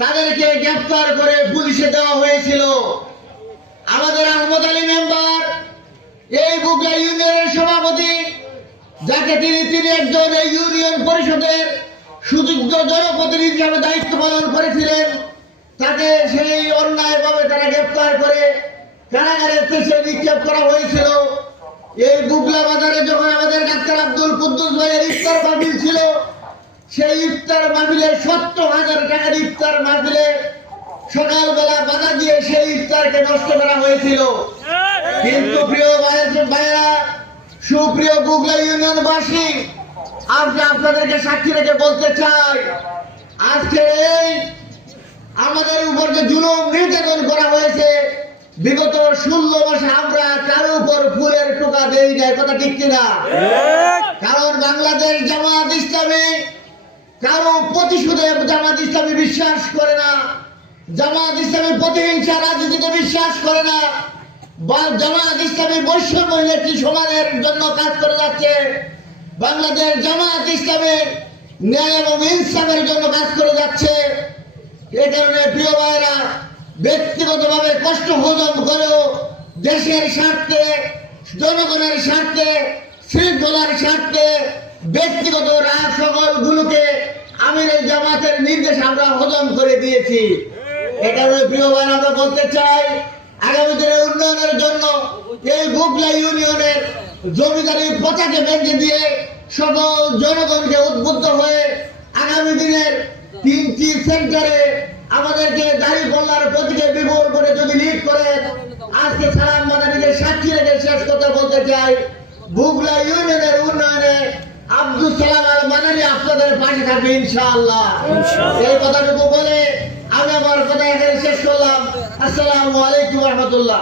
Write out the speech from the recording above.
তাদেরকে গ্রেফতার করে পুলিশে দেওয়া হয়েছিল। আমাদের আহমদ আলী মেম্বার, এই বুগলা ইউনিয়নের সভাপতি, যাকে তিনি একজন এই ইউনিয়ন পরিষদের সুযোগ্য জনপ্রতিনিধি হিসাবে দায়িত্ব পালন করেছিলেন, তাকে সেই অন্যায়ভাবে তারা গ্রেফতার করে কারাগারে পেশে নিক্ষেপ করা হয়েছিল। এই বুগলা বাজারে যখন আমাদের ডাক্তার আব্দুল কুদ্দুস ভাইয়ের ইফতার মাহফিল ছিল, সেই ইফতার মাহফিলে 70,000 টাকার ইফতার মাহফিলে সকালবেলা বাধা দিয়ে সেই ইফতারকে নষ্ট করা হয়েছিল। কিন্তু প্রিয় ভাইয়েরা, সুপ্রিয় বুগলা ইউনিয়নবাসী, আজকে আপনাদেরকে সাক্ষী রেখে বলতে চাই, আজকে এই আমাদের উপর যে জুলুম নির্যাতন করা হয়েছে, বিগত 16 মাসে আমরা কারো উপর ফুলের টোকা দেই নাই, কথা ঠিক কিনা? কারণ বাংলাদেশ জামাত ইসলামী কারো প্রতিশোধে জামাত ইসলামী বিশ্বাস করে না, জামাত ইসলামী প্রতিহিংসা রাজনীতিতে বিশ্বাস করে না, জামাত ইসলামী বৈষম্য একটি সমাজের জন্য কাজ করে যাচ্ছে। বাংলাদেশ জামাত ইসলামী ন্যায় এবং ইনসাফের জন্য কাজ করে যাচ্ছে। এই কারণে প্রিয় ভাইরা, ব্যক্তিগতভাবে কষ্ট হজম করেও দেশের স্বার্থে, জনগণের স্বার্থে, শৃঙ্খলার স্বার্থে ব্যক্তিগত রাগ সকলগুলোকে আমিরের জামাতের নির্দেশ আমরা হজম করে দিয়েছি। এ কারণে প্রিয় ভাই, আমরা বলতে চাই, আগামী দিনের উন্নয়নের জন্য এই বুগলা ইউনিয়নের জমিদারি প্রথাকে ভেঙে দিয়ে সকল জনগণকে উদ্বুদ্ধ হয়ে আগামী দিনের 3টি সেন্টারে আমাদেরকে দাঁড়িপাল্লার প্রতীকে বিপুল করে যদি লিড করেন, আজকে সালাম মাদানিকে সাক্ষী রেখে শেষ কথা বলতে চাই, বুগলা ইউনিয়নের উন্নয়নে আব্দুল সালাম আল মাদানি আপনাদের পাশে থাকবে ইনশাআল্লাহ। এই কথাটুকু বলে আমি আমার কথা এখানে শেষ করলাম। আসসালামু আলাইকুম ওয়া রাহমাতুল্লাহ।